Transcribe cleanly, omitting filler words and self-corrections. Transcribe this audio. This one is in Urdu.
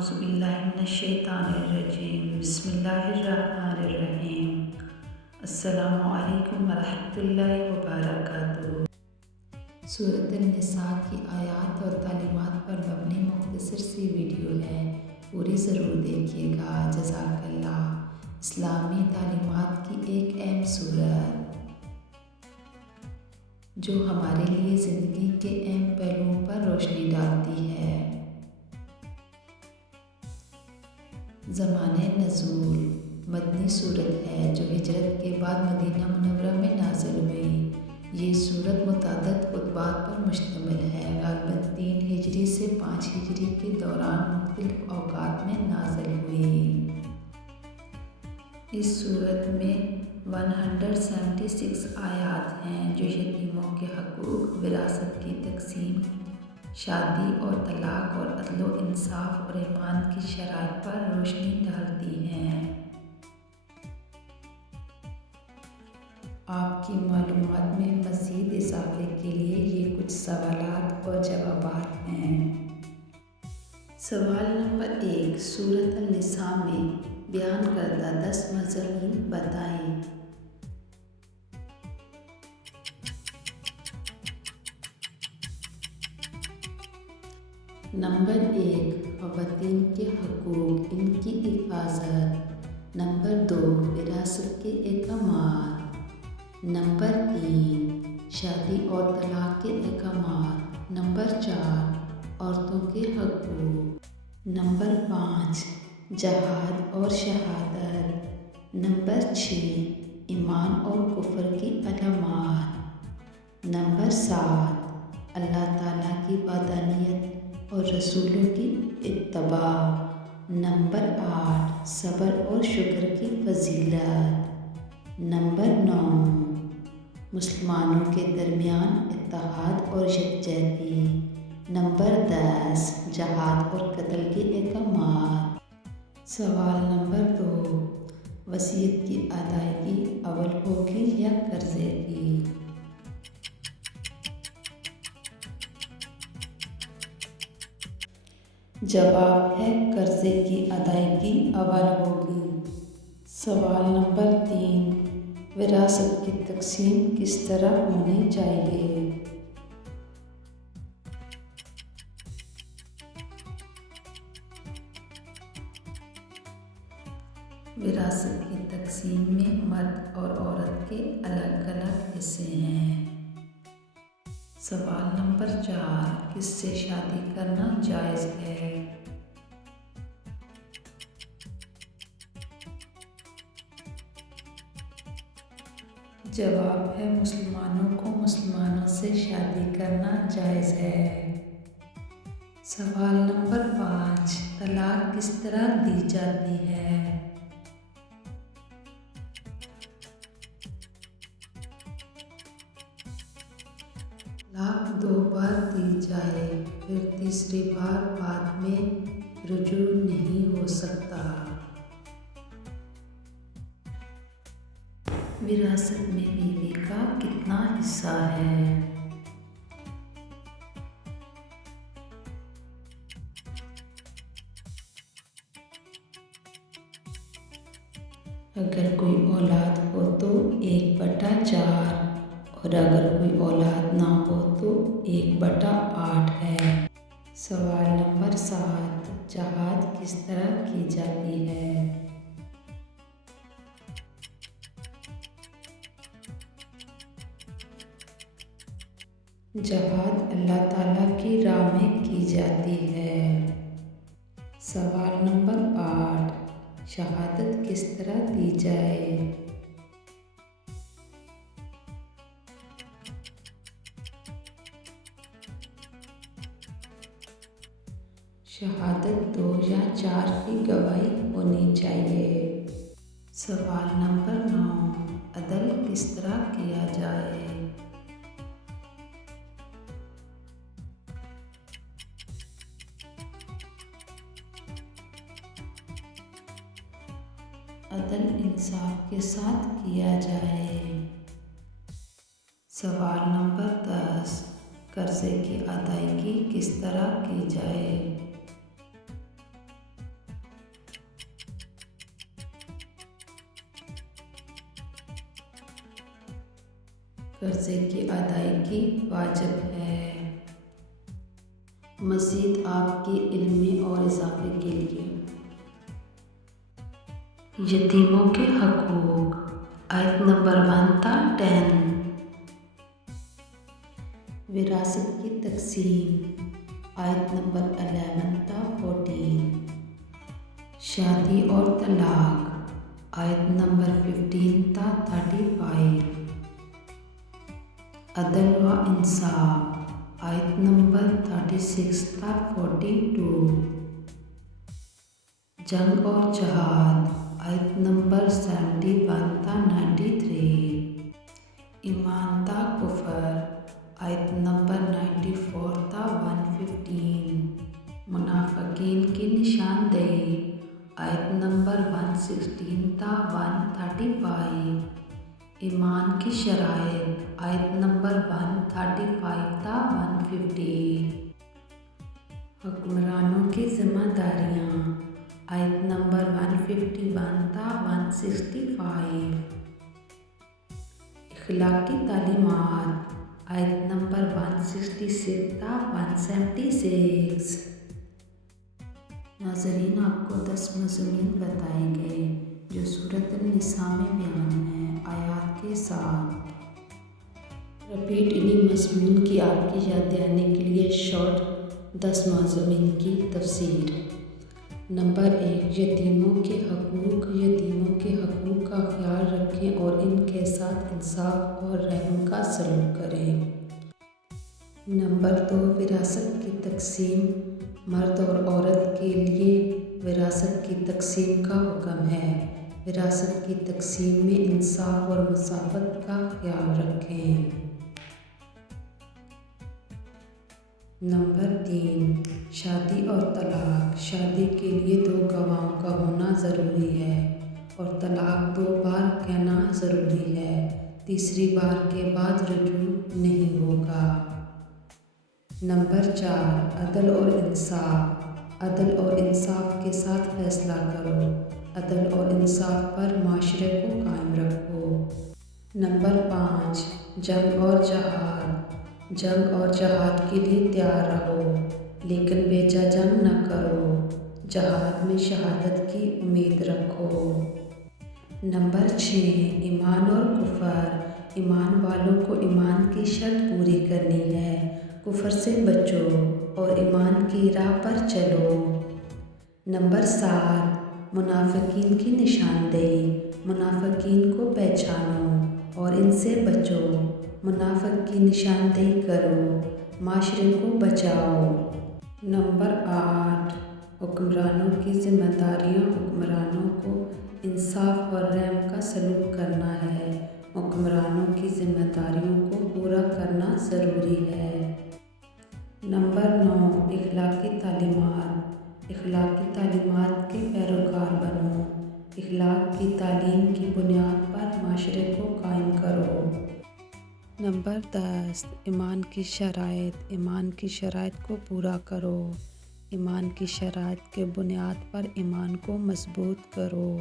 اعوذ باللہ من الشیطان الرجیم بسم اللہ الرحمن الرحیم السلام علیکم ورحمۃ اللہ وبرکاتہ۔ سورۃ النساء کی آیات اور تعلیمات پر مبنی مختصر سی ویڈیو ہے، پوری ضرور دیکھیے گا، جزاک اللہ۔ اسلامی تعلیمات کی ایک اہم سورت جو ہمارے لیے زندگی کے اہم پہلوؤں پر روشنی ڈالتی ہے۔ زمانۂ نزول مدنی سورت ہے جو ہجرت کے بعد مدینہ منورہ میں نازل ہوئی۔ یہ سورت متعدد خطبات پر مشتمل ہے، غالباً 3 ہجری سے 5 ہجری کے دوران مختلف اوقات میں نازل ہوئی۔ اس سورت میں 176 آیات ہیں جو یتیموں کے حقوق، وراثت کی تقسیم، شادی اور طلاق اور عدل و انصاف اور ایمان کی شرائط پر روشنی ڈالتی ہیں۔ آپ کی معلومات میں مزید اضافے کے لیے یہ کچھ سوالات اور جوابات ہیں۔ سوال نمبر 1، سورۃ النساء میں بیان کردہ 10 مضامین بتائیں۔ نمبر 1، خواتین کے حقوق، ان کی حفاظت۔ نمبر 2، وراثت کے احکامات۔ نمبر 3، شادی اور طلاق کے احکامات۔ نمبر 4، عورتوں کے حقوق۔ نمبر 5، جہاد اور شہادت۔ نمبر 6، ایمان اور کفر کی علامات۔ نمبر 7، اللہ تعالیٰ کی وحدانیت اور رسولوں کی اتباع۔ نمبر 8، صبر اور شکر کی فضیلت۔ نمبر 9، مسلمانوں کے درمیان اتحاد اور یکجہتی۔ نمبر 10، جہاد اور قتل کے احکامات۔ سوال نمبر 2، وصیت کی ادائیگی اول ہوگی یا قرضے کی؟ جواب ہے قرضے کی ادائیگی اول ہوگی۔ سوال نمبر 3، وراثت کی تقسیم کس طرح ہونی چاہیے؟ وراثت کی تقسیم میں مرد اور عورت کے الگ الگ حصے ہیں۔ سوال نمبر 4، کس سے شادی کرنا جائز ہے؟ جواب ہے مسلمانوں کو مسلمانوں سے شادی کرنا جائز ہے۔ سوال نمبر 5، طلاق کس طرح دی جاتی ہے؟ طلاق 2 بار دی جائے، پھر تیسری بار بعد میں رجوع نہیں ہو سکتا۔ وراثت میں بیوی کا کتنا حصہ ہے؟ اگر کوئی اولاد ہو تو 1/4 اور اگر کوئی اولاد نہ ہو تو 1/8 ہے۔ سوال نمبر 7، جہاد کس طرح کی جاتی ہے؟ جہاد اللہ تعالیٰ کی راہ میں کی جاتی ہے۔ سوال نمبر 8، شہادت کس طرح دی جائے؟ شہادت 2 یا 4 کی گواہی ہونی چاہیے۔ سوال نمبر 9، عدل کس طرح کیا جائے؟ عدل انصاف کے ساتھ کیا جائے۔ سوال نمبر 10، قرضے کی ادائیگی کس طرح کی جائے؟ قرضے کی ادائیگی واجب ہے۔ مزید آپ کے علم میں اور اضافے کے لیے یتیموں کے حقوق آیت نمبر 1 تا 10، وراثت کی تقسیم آیت نمبر 11 تا 14، شادی اور طلاق آیت نمبر 15 تا 35، عدل و انصاف آیت نمبر 36 تا 42، جنگ اور جہاد آیت نمبر 71 تا 93، ایمان تا کفر آیت نمبر 94 تا 115، منافقین کی نشاندہی آیت نمبر 116 تا 135، ایمان کی شرائط آیت نمبر 135 تا 150، حکمرانوں کی ذمہ داریاں آیت نمبر 151 تا 165، اخلاقی تعلیمات آیت نمبر 166 تا 176۔ ناظرین، آپ کو 10 مضامین بتائے گئے جو سورۃ النساء میں بیان ہیں آیات کے ساتھ۔ رپیٹ انہی مضمون کی آپ کی یاد دلانے کے لیے شارٹ 10 مضامین کی تفسیر۔ نمبر 1، یتیموں کے حقوق۔ یتیموں کے حقوق کا خیال رکھیں اور ان کے ساتھ انصاف اور رحم کا سلوک کریں۔ نمبر 2، وراثت کی تقسیم۔ مرد اور عورت کے لیے وراثت کی تقسیم کا حکم ہے۔ وراثت کی تقسیم میں انصاف اور مساوات کا خیال رکھیں۔ نمبر 3، شادی اور طلاق۔ شادی کے لیے 2 گواہوں کا ہونا ضروری ہے اور طلاق 2 بار کہنا ضروری ہے، تیسری بار کے بعد رجوع نہیں ہوگا۔ نمبر 4، عدل اور انصاف۔ عدل اور انصاف کے ساتھ فیصلہ کرو۔ عدل اور انصاف پر معاشرے کو قائم رکھو۔ نمبر 5، جنگ اور جہاد۔ جنگ اور جہاد کے لیے تیار رہو لیکن بیجا جنگ نہ کرو۔ جہاد میں شہادت کی امید رکھو۔ نمبر 6، ایمان اور کفر۔ ایمان والوں کو ایمان کی شرط پوری کرنی ہے، کفر سے بچو اور ایمان کی راہ پر چلو۔ نمبر 7، منافقین کی نشاندہی۔ منافقین کو پہچانو اور ان سے بچو۔ منافق کی نشاندہی کرو، معاشرے کو بچاؤ۔ نمبر 8، حکمرانوں کی ذمہ داریاں۔ حکمرانوں کو انصاف اور رحم کا سلوک کرنا ہے۔ حکمرانوں کی ذمہ داریوں کو پورا کرنا ضروری ہے۔ نمبر 9، اخلاقی تعلیمات۔ اخلاقی تعلیمات کے پیروکار بنو۔ اخلاق کی تعلیم کی بنیاد پر معاشرے کو قائم کرو۔ نمبر 10، ایمان کی شرائط۔ ایمان کی شرائط کو پورا کرو۔ ایمان کی شرائط کے بنیاد پر ایمان کو مضبوط کرو۔